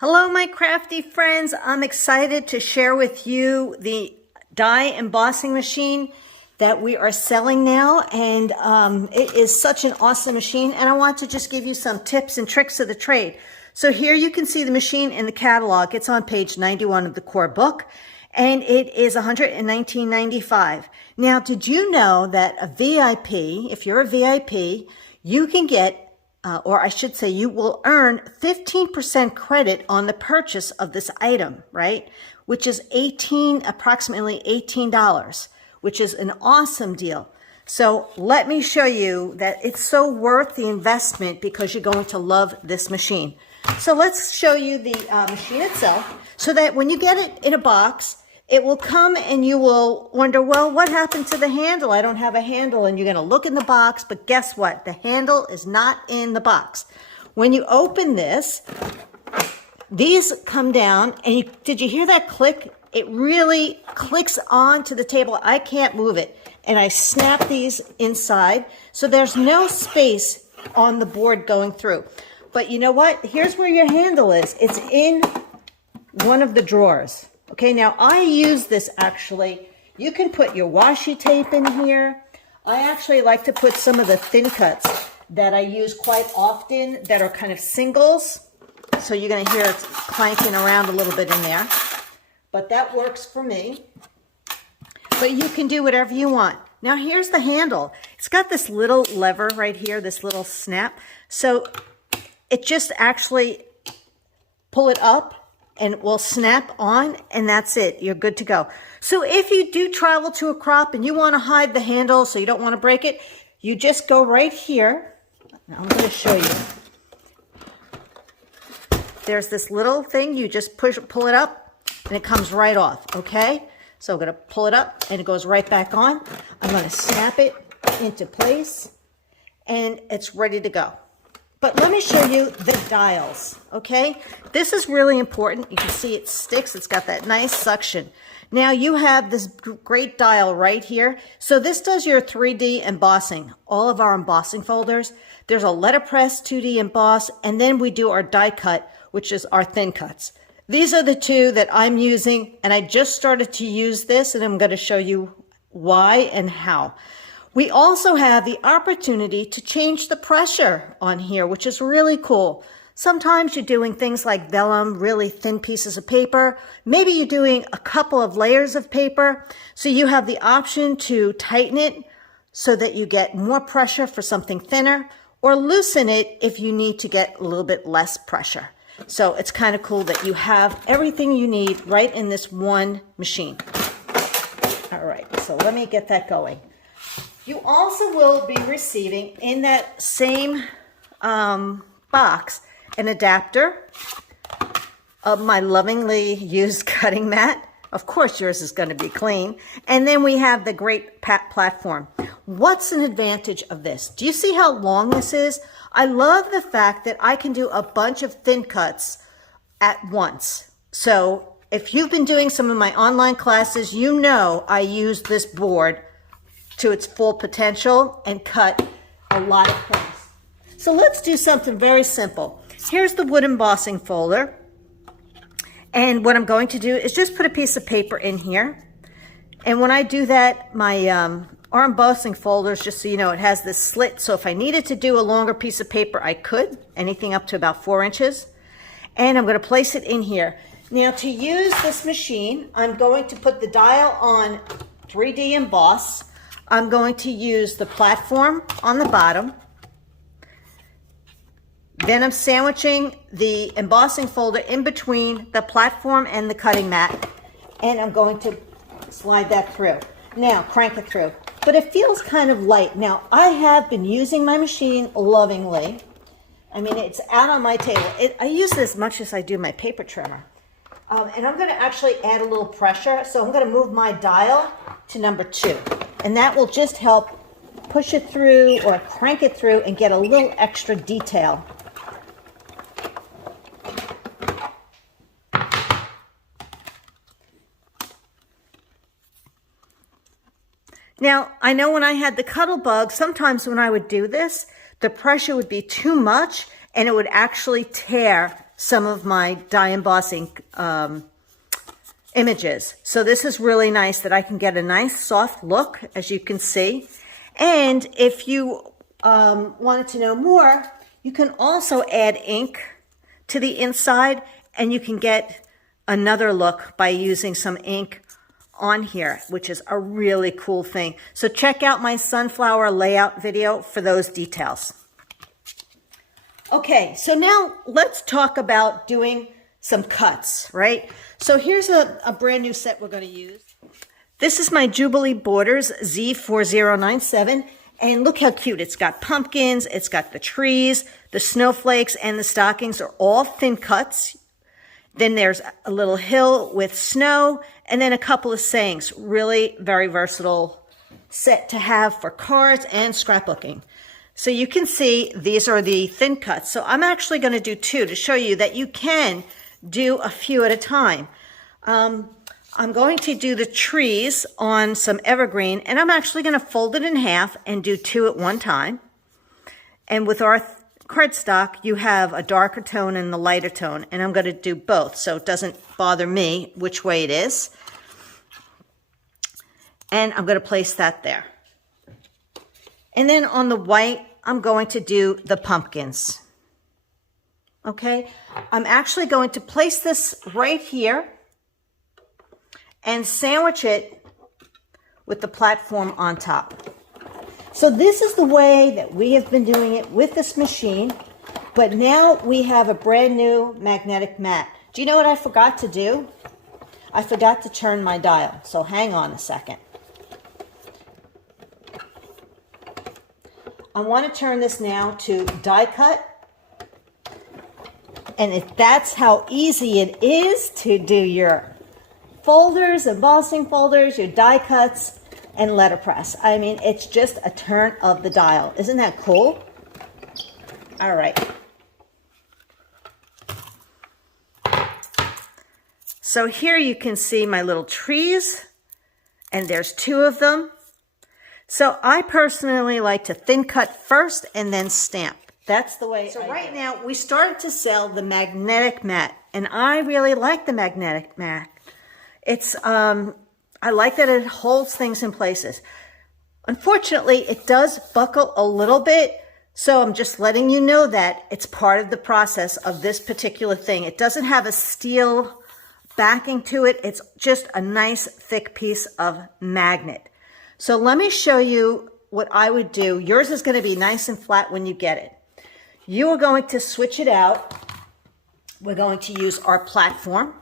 Hello, my crafty friends. I'm excited to share with you the die embossing machine that we are selling now. And it is such an awesome machine. And I want to just give you some tips and tricks of the trade. So here you can see the machine in the catalog. It's on page 91 of the core book. And it is $119.95. Now, did you know that a VIP, if you're a VIP, you can get or I should say you will earn 15% credit on the purchase of this item, right? Which is approximately $18, which is an awesome deal. So let me show you that it's so worth the investment because you're going to love this machine. So let's show you the machine itself so that when you get it in a box, it will come and you will wonder, well, what happened to the handle? I don't have a handle. And you're going to look in the box, but guess what? The handle is not in the box. When you open this, these come down and did you hear that click? It really clicks onto the table. I can't move it. And I snap these inside. So there's no space on the board going through. But you know what? Here's where your handle is. It's in one of the drawers. Okay, now I use this actually. You can put your washi tape in here. I actually like to put some of the thin cuts that I use quite often that are kind of singles. So you're going to hear it clanking around a little bit in there. But that works for me. But you can do whatever you want. Now here's the handle. It's got this little lever right here, this little snap. So it just actually pull it up and it will snap on, and that's it. You're good to go. So if you do travel to a crop and you want to hide the handle so you don't want to break it, you just go right here. Now I'm going to show you. There's this little thing. You just pull it up, and it comes right off, okay? So I'm going to pull it up, and it goes right back on. I'm going to snap it into place, and it's ready to go. But let me show you the dials, okay? This is really important. You can see it sticks. It's got that nice suction. Now you have this great dial right here. So this does your 3D embossing, all of our embossing folders. There's a letterpress 2D emboss, and then we do our die cut, which is our thin cuts. These are the two that I'm using, and I just started to use this, and I'm going to show you why and how. We also have the opportunity to change the pressure on here, which is really cool. Sometimes you're doing things like vellum, really thin pieces of paper. Maybe you're doing a couple of layers of paper. So you have the option to tighten it so that you get more pressure for something thinner, or loosen it if you need to get a little bit less pressure. So it's kind of cool that you have everything you need right in this one machine. All right, so let me get that going. You also will be receiving in that same box an adapter of my lovingly used cutting mat. Of course, yours is going to be clean. And then we have the great platform. What's an advantage of this? Do you see how long this is? I love the fact that I can do a bunch of thin cuts at once. So if you've been doing some of my online classes, you know I use this board to its full potential and cut a lot of things. So let's do something very simple. Here's the wood embossing folder. And what I'm going to do is just put a piece of paper in here. And when I do that, my our embossing folders, just so you know, it has this slit. So if I needed to do a longer piece of paper, I could, anything up to about 4 inches. And I'm going to place it in here. Now to use this machine, I'm going to put the dial on 3D emboss. I'm going to use the platform on the bottom. Then I'm sandwiching the embossing folder in between the platform and the cutting mat. And I'm going to slide that through. Now, crank it through. But it feels kind of light. Now, I have been using my machine lovingly. I mean, it's out on my table. I use it as much as I do my paper trimmer. And I'm going to actually add a little pressure. So I'm going to move my dial to number 2. And that will just help push it through or crank it through and get a little extra detail. Now, I know when I had the cuddle bug, sometimes when I would do this, the pressure would be too much and it would actually tear some of my die embossing images. So this is really nice that I can get a nice soft look, as you can see. And if you wanted to know more, you can also add ink to the inside, and you can get another look by using some ink on here, which is a really cool thing. So check out my sunflower layout video for those details. Okay, so now let's talk about doing some cuts, right? So here's a brand new set we're going to use. This is my Jubilee Borders Z4097, and look how cute. It's got pumpkins, it's got the trees, the snowflakes, and the stockings are all thin cuts. Then there's a little hill with snow, and then a couple of sayings. Really very versatile set to have for cards and scrapbooking. So you can see these are the thin cuts. So I'm actually going to do two to show you that you can do a few at a time. I'm going to do the trees on some evergreen, and I'm actually going to fold it in half and do two at one time. And with our cardstock, you have a darker tone and the lighter tone, and I'm going to do both so it doesn't bother me which way it is. And I'm going to place that there. And then on the white, I'm going to do the pumpkins. Okay, I'm actually going to place this right here and sandwich it with the platform on top. So this is the way that we have been doing it with this machine, but now we have a brand new magnetic mat. Do you know what I forgot to do? I forgot to turn my dial, so hang on a second. I want to turn this now to die cut. And if that's how easy it is to do your folders, embossing folders, your die cuts, and letterpress. I mean, it's just a turn of the dial. Isn't that cool? All right. So here you can see my little trees, and there's two of them. So I personally like to thin cut first and then stamp. That's the way. So right now we started to sell the magnetic mat, and I really like the magnetic mat. It's I like that it holds things in places. Unfortunately, it does buckle a little bit, so I'm just letting you know that it's part of the process of this particular thing. It doesn't have a steel backing to it. It's just a nice thick piece of magnet. So let me show you what I would do. Yours is going to be nice and flat when you get it. You are going to switch it out. We're going to use our platform.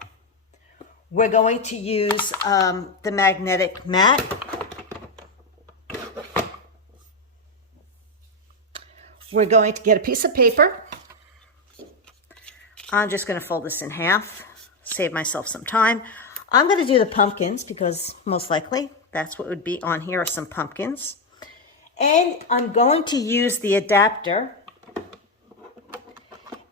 We're going to use the magnetic mat. We're going to get a piece of paper. I'm just going to fold this in half, save myself some time. I'm going to do the pumpkins because most likely that's what would be on here are some pumpkins. And I'm going to use the adapter.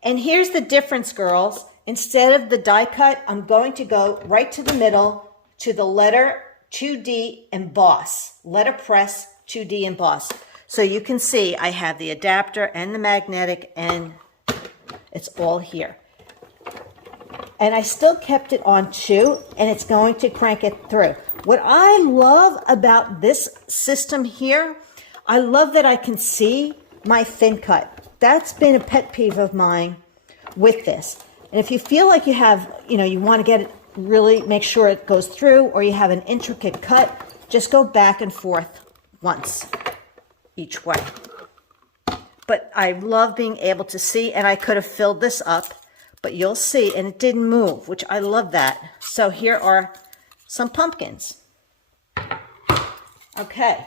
And here's the difference, girls. Instead of the die cut, I'm going to go right to the middle to the letter 2D emboss, letterpress 2D emboss. So you can see I have the adapter and the magnetic, and it's all here. And I still kept it on 2, and it's going to crank it through. What I love about this system here, I love that I can see my thin cut. That's been a pet peeve of mine with this. And if you feel like you have, you want to get it, really make sure it goes through, or you have an intricate cut, just go back and forth once each way. But I love being able to see, and I could have filled this up, but you'll see, and it didn't move, which I love that. So here are some pumpkins. Okay.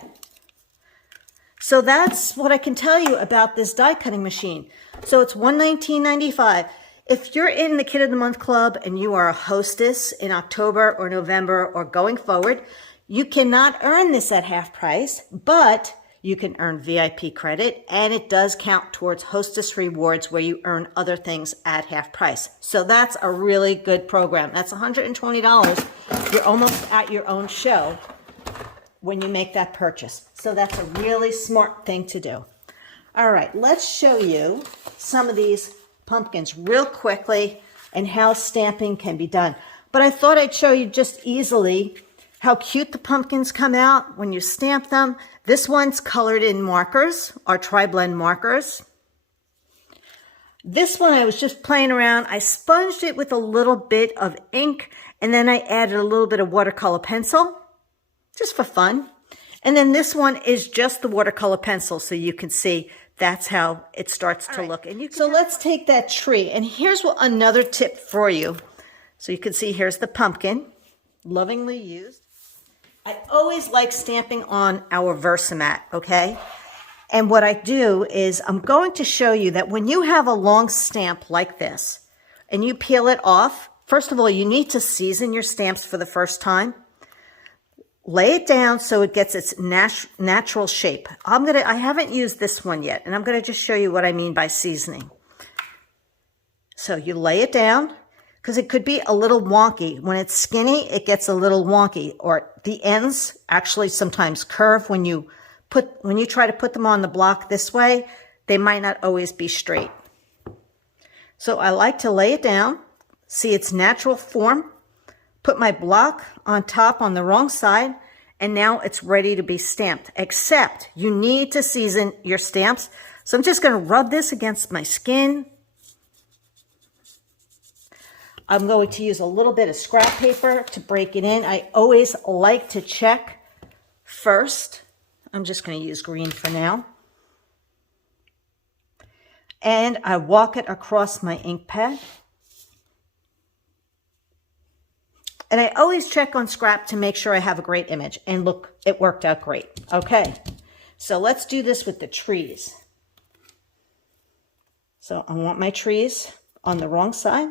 So that's what I can tell you about this die cutting machine. So it's $119.95. If you're in the Kid of the Month Club and you are a hostess in October or November or going forward, you cannot earn this at half price, but you can earn VIP credit, and it does count towards hostess rewards where you earn other things at half price. So that's a really good program. That's $120. You're almost at your own show when you make that purchase. So that's a really smart thing to do. All right, let's show you some of these pumpkins real quickly and how stamping can be done. But I thought I'd show you just easily how cute the pumpkins come out when you stamp them. This one's colored in markers, our tri-blend markers. This one I was just playing around. I sponged it with a little bit of ink, and then I added a little bit of watercolor pencil, just for fun. And then this one is just the watercolor pencil, so you can see that's how it starts to look. And so let's take that tree, and here's another tip for you. So you can see here's the pumpkin, lovingly used. I always like stamping on our Versamat, okay? And what I do is I'm going to show you that when you have a long stamp like this and you peel it off, first of all, you need to season your stamps for the first time. Lay it down so it gets its natural shape. I haven't used this one yet, and I'm going to just show you what I mean by seasoning. So you lay it down, because it could be a little wonky. When it's skinny, it gets a little wonky, or the ends actually sometimes curve when you try to put them on the block this way. They might not always be straight. So I like to lay it down, see its natural form, put my block on top on the wrong side, and now it's ready to be stamped. Except you need to season your stamps. So I'm just going to rub this against my skin. I'm going to use a little bit of scrap paper to break it in. I always like to check first. I'm just going to use green for now. And I walk it across my ink pad. And I always check on scrap to make sure I have a great image. And look, it worked out great. Okay, so let's do this with the trees. So I want my trees on the wrong side,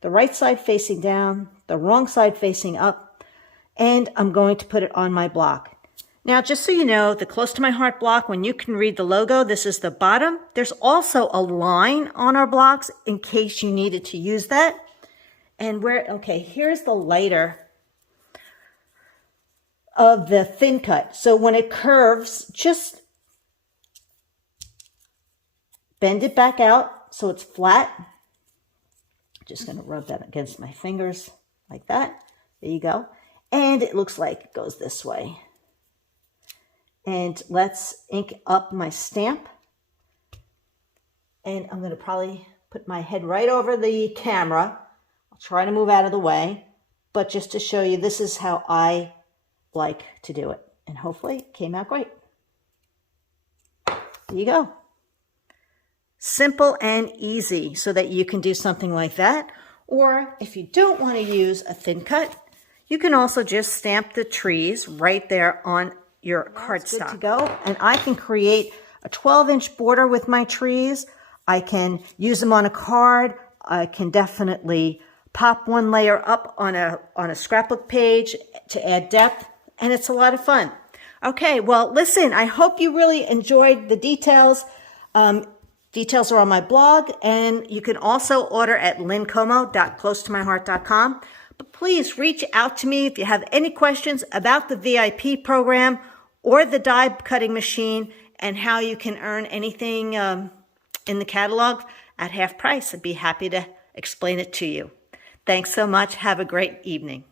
the right side facing down, the wrong side facing up, and I'm going to put it on my block. Now, just so you know, the Close to My Heart block, when you can read the logo, this is the bottom. There's also a line on our blocks in case you needed to use that. And okay, here's the lighter of the thin cut. So when it curves, just bend it back out so it's flat. Just going to rub that against my fingers like that. There you go. And it looks like it goes this way. And let's ink up my stamp. And I'm going to probably put my head right over the camera. Try to move out of the way, but just to show you, this is how I like to do it. And hopefully it came out great. There you go. Simple and easy so that you can do something like that. Or if you don't want to use a thin cut, you can also just stamp the trees right there on your cardstock. Good to go. And I can create a 12-inch border with my trees. I can use them on a card. I can definitely pop one layer up on a scrapbook page to add depth, and it's a lot of fun. Okay, well, listen, I hope you really enjoyed the details. Details are on my blog, and you can also order at lynncomo.closetomyheart.com. But please reach out to me if you have any questions about the VIP program or the die cutting machine and how you can earn anything in the catalog at half price. I'd be happy to explain it to you. Thanks so much. Have a great evening.